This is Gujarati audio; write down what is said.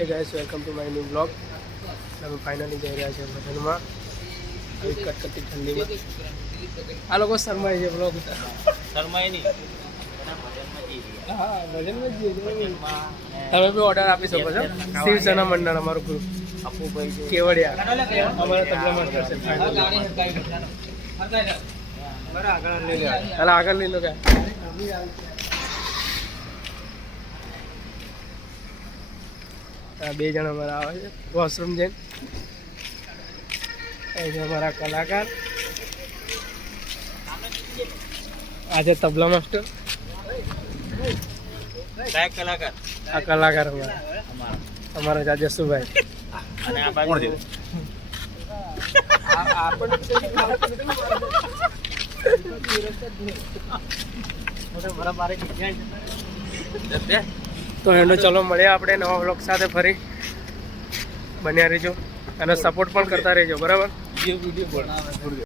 હે guys, welcome to my new blog. અમે ફાઇનલી જઈ રહ્યા છીએ ભજનમાં આવી કટકટતી ઠંડીમાં. આ લોકો શરમાય છે બ્લોગ ઉતારવા. શરમાય નહીં. હા, ભજનમાં જ જઈએ. તમે બી ઓર્ડર આપી શકો છો. શિવસેના મંડળ અમારું ગ્રુપ અપુભાઈ છે. કેવડિયા અમારા તબલા માસ્ટર છે. ચાલો આગળ લઈ લો કે બે જણ અમારા આવે છે વોશરૂમ જઈને. એ છે અમારા કલાકાર. આજે તબલા માસ્ટર. ગાયક કલાકાર. આ કલાકાર અમારા અમારા છે જસુભાઈ. અને આ બાજુ તો એનો ચલો મળ્યા આપણે નવા બ્લોગ સાથે ફરી. બન્યા રહેજો અને સપોર્ટ પણ કરતા રહેજો. બરાબર.